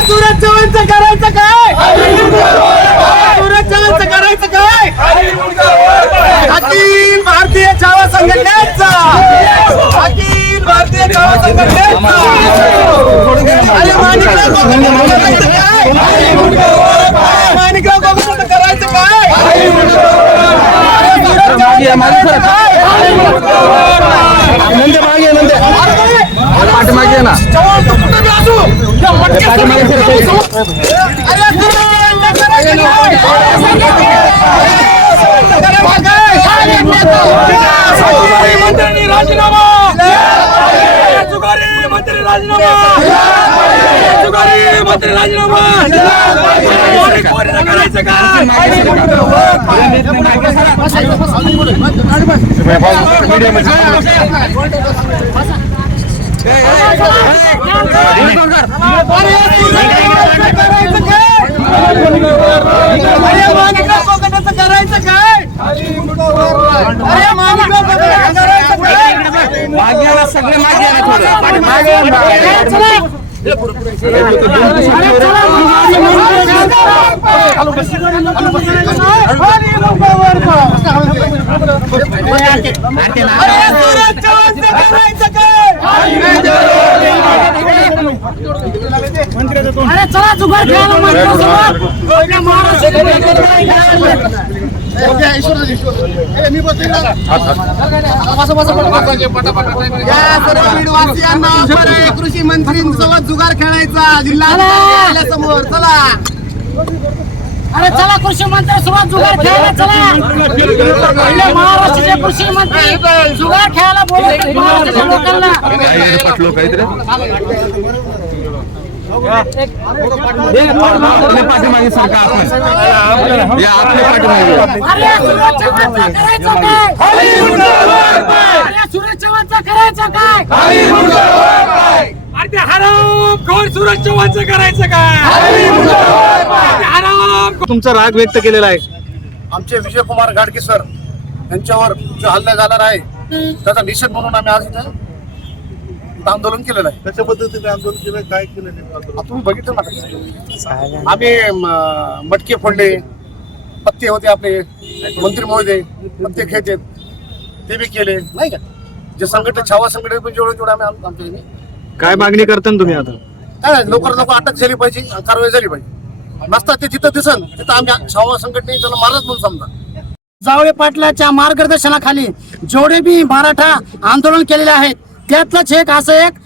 सुरज चव्हाणचं करायचं काय? सुरज चव्हाणचं करायचं काय? अखिल भारतीय छावा संघटनेचा. अखिल भारतीय छावा संघटनेचा अरे माणिकराव गोगोलीचं करायचं काय माणिकराव गोगोलीचं करायचं काय अरे सुरज चव्हाणचं पाठीमागे ना चव्हाण तो कुठं बी असू या मटक्यात अरे सुरज चव्हाणचं करायचं काय करायचं काय अरे मागे सगळे मागे अरे सुरज चव्हाणचं करायचं काय अरे चला जुगार खेळायला कृषी मंत्रींसोबत जुगार खेळायचा. जिल्हा समोर. चला. अरे चला कृषी मंत्री सोबत जुगार खेळायला चला पहिले महाराष्ट्राचे कृषी मंत्री जुगार खेळायला बोलवतात महाराष्ट्राच्या लोकांना आपल्या पाठीमागे सरका आपण या आपल्या पाठीमागे अरे सुरज चव्हाणचं करायचं काय चव्हाणचं करायचं काय अरे ते हराम खोर सुरज चव्हाणचं करायचं काय ते हराम तुमचा राग व्यक्त केलेला आहे? आमचे विजयकुमार गाडगे सर यांच्यावर जो हल्ला झाला आहे त्याचा निषेध म्हणून आम्ही आज इथं आंदोलन केलेलं आहे. कशा पद्धतीने आंदोलन केलं काय केलं नेमकं तुम्ही बघितलं ना आम्ही म, मटके फोडले पत्ते होते आपले मंत्री महोदय पत्ते खेळते ते बी केले. नाही का? जे संघटन छावा संघटने पण जेवढे जेवढे आम्ही आम- आमच्या काय मागणी करता ना तुम्ही आता? काय नाही, लवकरात लवकर अटक झाली पाहिजे कारवाई झाली पाहिजे. नसतात ते जिथं दिसन तिथं आम्ही छावा संघटने त्याला महाराज म्हणून समजा. जावळे पाटलाच्या मार्गदर्शनाखाली जेवढे बी मराठा आंदोलन केलेले आहेत त्यातलंच एक असं एक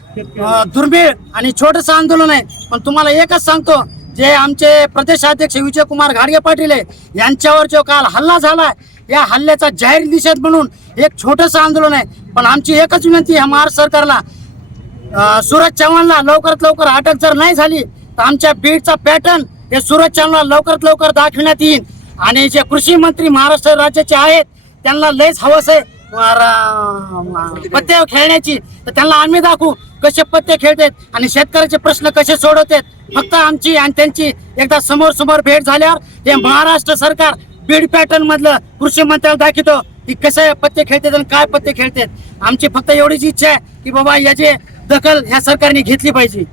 दुर्मिळ आणि छोटस आंदोलन आहे. पण तुम्हाला एकच सांगतो जे आमचे प्रदेशाध्यक्ष विजयकुमार घाडगे पाटील आहे यांच्यावर जो काल हल्ला झाला या हल्ल्याचा जाहीर निषेध म्हणून एक छोटस आंदोलन आहे. पण आमची एकच विनंती आहे महाराष्ट्र सरकारला सूरज चव्हाणला लवकरात लवकर अटक जर नाही झाली तर आमच्या बीडचा पॅटर्न हे सूरज चव्हाणला लवकरात लवकर दाखविण्यात येईल आणि जे कृषी मंत्री महाराष्ट्र राज्याचे आहेत त्यांना लयच हवस आहे. पत्ते खेळण्याची. तर त्यांना आम्ही दाखवू कसे पत्ते खेळतात आणि शेतकऱ्याचे प्रश्न कसे सोडवतात. फक्त आमची आणि त्यांची एकदा समोर समोर भेट झाल्यावर हे महाराष्ट्र सरकार बीड पॅटर्न मधलं कृषी मंत्र्याला दाखवतो की कसे पत्ते खेळतात आणि काय पत्ते खेळतात. आमची फक्त एवढीच इच्छा आहे की बाबा याची दखल ह्या सरकारने घेतली पाहिजे.